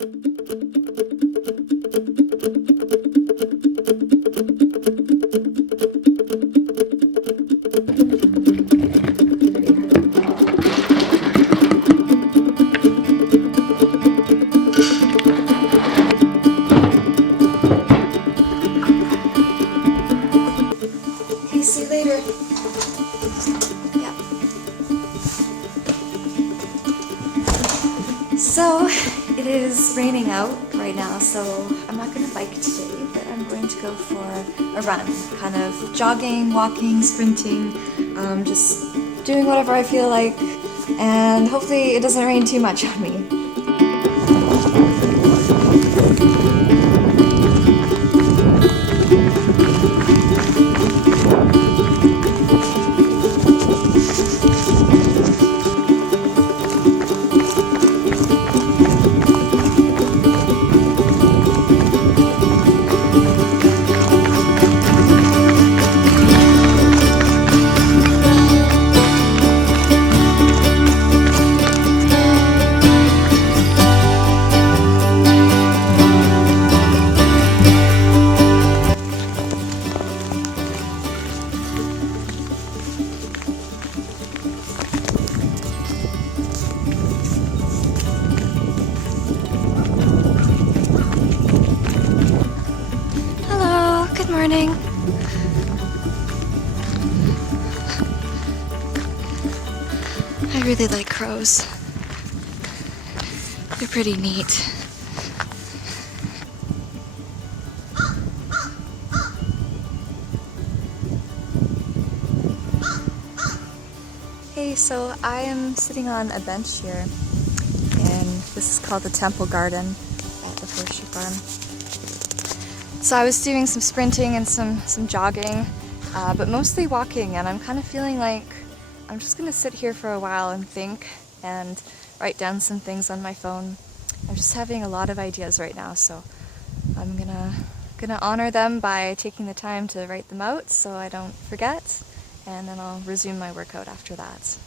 See you later. Yeah. So it is raining out right now, so I'm not going to bike today, but I'm going to go for a run. Kind of jogging, walking, sprinting, just doing whatever I feel like, and hopefully it doesn't rain too much on me. Morning. I really like crows. They're pretty neat. Hey, so I am sitting on a bench here, and this is called the Temple Garden at the Horseshoe Farm. So I was doing some sprinting and some jogging, but mostly walking, and I'm kind of feeling like I'm just gonna sit here for a while and think and write down some things on my phone. I'm just having a lot of ideas right now, so I'm gonna honor them by taking the time to write them out so I don't forget, and then I'll resume my workout after that.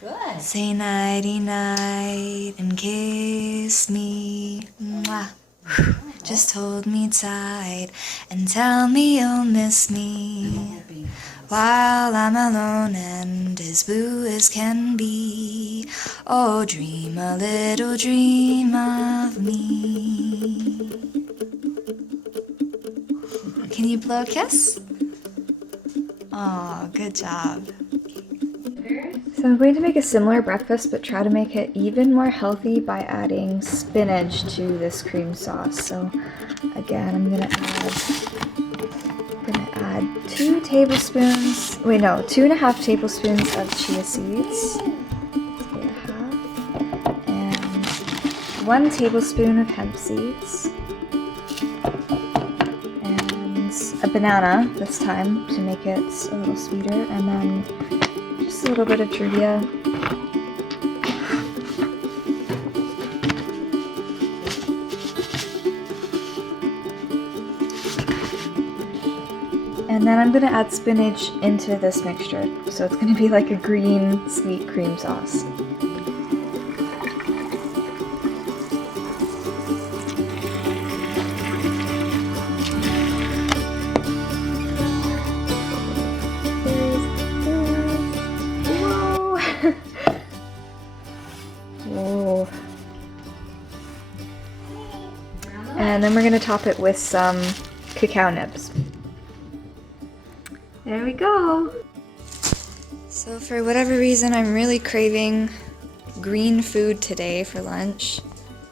Good. Say nighty night and kiss me. Mwah. Just hold me tight and tell me you'll miss me while I'm alone and as blue as can be. Oh, dream a little dream of me. Can you blow a kiss? Oh, good job. So I'm going to make a similar breakfast, but try to make it even more healthy by adding spinach to this cream sauce. So again, I'm gonna add 2 tablespoons, wait no, 2.5 tablespoons of chia seeds. And 1 tablespoon of hemp seeds. And a banana this time to make it a little sweeter. And then just a little bit of Truvia. And then I'm going to add spinach into this mixture. So it's going to be like a green, sweet cream sauce. Whoa. And then we're going to top it with some cacao nibs. There we go! So for whatever reason, I'm really craving green food today for lunch.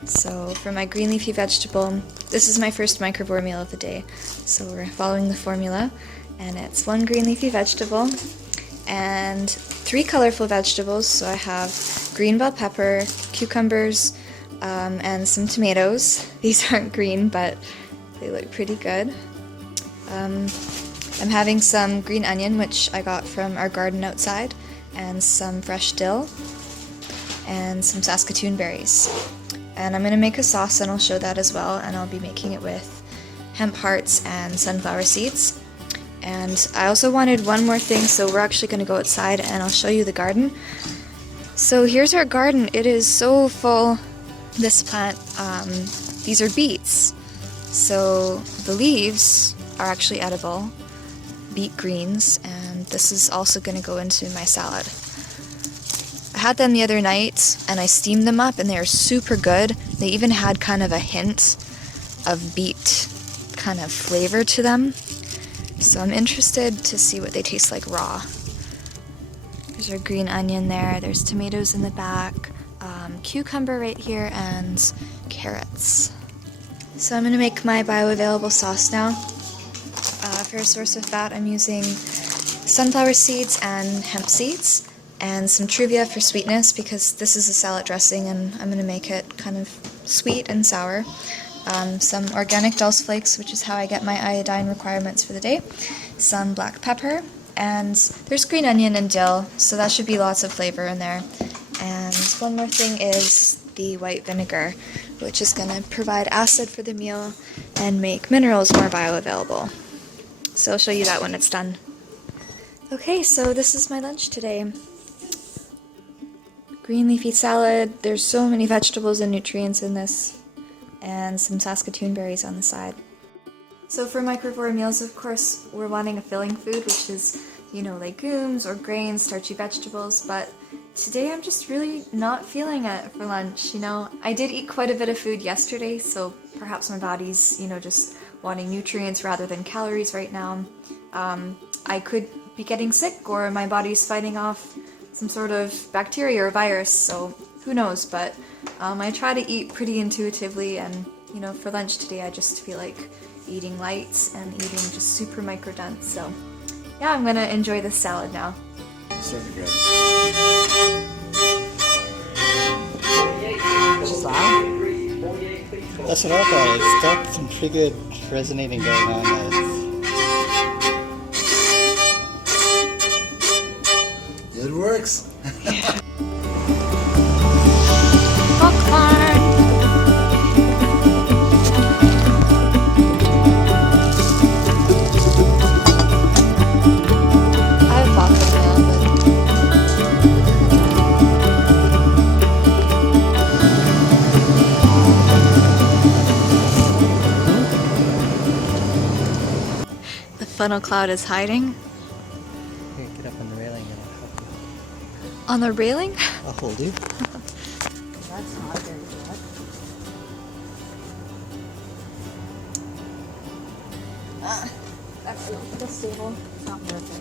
So for my green leafy vegetable, this is my first Microvore meal of the day. So we're following the formula, and it's 1 green leafy vegetable and 3 colorful vegetables. So I have green bell pepper, cucumbers, and some tomatoes. These aren't green, but they look pretty good. I'm having some green onion, which I got from our garden outside, and some fresh dill, and some Saskatoon berries. And I'm going to make a sauce, and I'll show that as well, and I'll be making it with hemp hearts and sunflower seeds. And I also wanted one more thing, so we're actually going to go outside and I'll show you the garden. So here's our garden. It is so full this plant, these are beets. So the leaves are actually edible, beet greens, and this is also going to go into my salad. I had them the other night and I steamed them up and they are super good. They even had kind of a hint of beet kind of flavor to them. So I'm interested to see what they taste like raw. There's our green onion there, there's tomatoes in the back, cucumber right here, and carrots. So I'm going to make my bioavailable sauce now. For a source of fat, I'm using sunflower seeds and hemp seeds, and some Truvia for sweetness because this is a salad dressing and I'm going to make it kind of sweet and sour. Some organic dulse flakes, which is how I get my iodine requirements for the day. Some black pepper, and there's green onion and dill, so that should be lots of flavor in there. And one more thing is the white vinegar, which is going to provide acid for the meal and make minerals more bioavailable. So I'll show you that when it's done. Okay, so this is my lunch today. Green leafy salad, there's so many vegetables and nutrients in this, and some Saskatoon berries on the side. So for Microvore meals, of course, we're wanting a filling food, which is, legumes or grains, starchy vegetables, but today I'm just really not feeling it for lunch, I did eat quite a bit of food yesterday, so perhaps my body's, just wanting nutrients rather than calories right now. I could be getting sick, or my body's fighting off some sort of bacteria or virus, so who knows, but I try to eat pretty intuitively, and for lunch today I just feel like eating light and eating just super microdense, so yeah, I'm gonna enjoy this salad now. Serve it good. She's loud. That's what I thought. It's got some pretty good resonating going on there. It works. Popcorn! I have popcorn now, but the funnel cloud is hiding. Here, get up on the railing and I'll help you. On the railing? I'll hold you. That's not very good. That's not the stable. It's not perfect.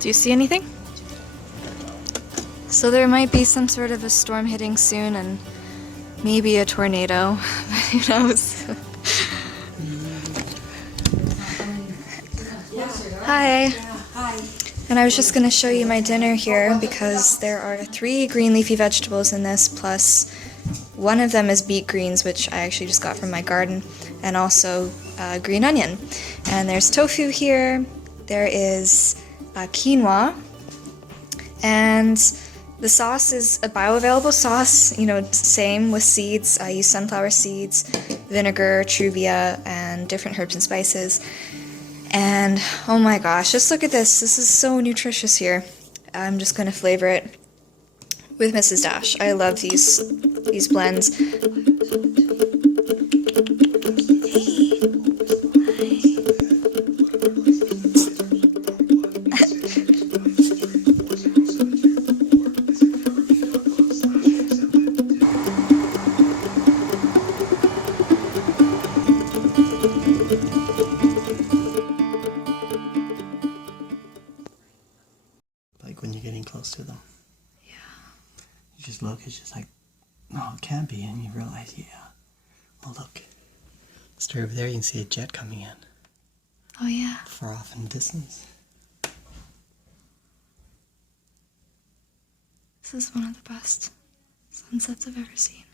Do you see anything? So there might be some sort of a storm hitting soon and maybe a tornado, but who knows? Hi. Hi. And I was just going to show you my dinner here because there are 3 green leafy vegetables in this, plus one of them is beet greens, which I actually just got from my garden, and also green onion. And there's tofu here, there is quinoa, and the sauce is a bioavailable sauce, same with seeds. I use sunflower seeds, vinegar, Truvia, and different herbs and spices. And oh my gosh, just look at this. This is so nutritious here. I'm just going to flavor it with Mrs. Dash. I love these blends. Like when you're getting close to them. Yeah. You just look, it's just like, no, it can't be. And you realize, yeah. Oh, look. Straight over there, you can see a jet coming in. Oh yeah. Far off in the distance. This is one of the best sunsets I've ever seen.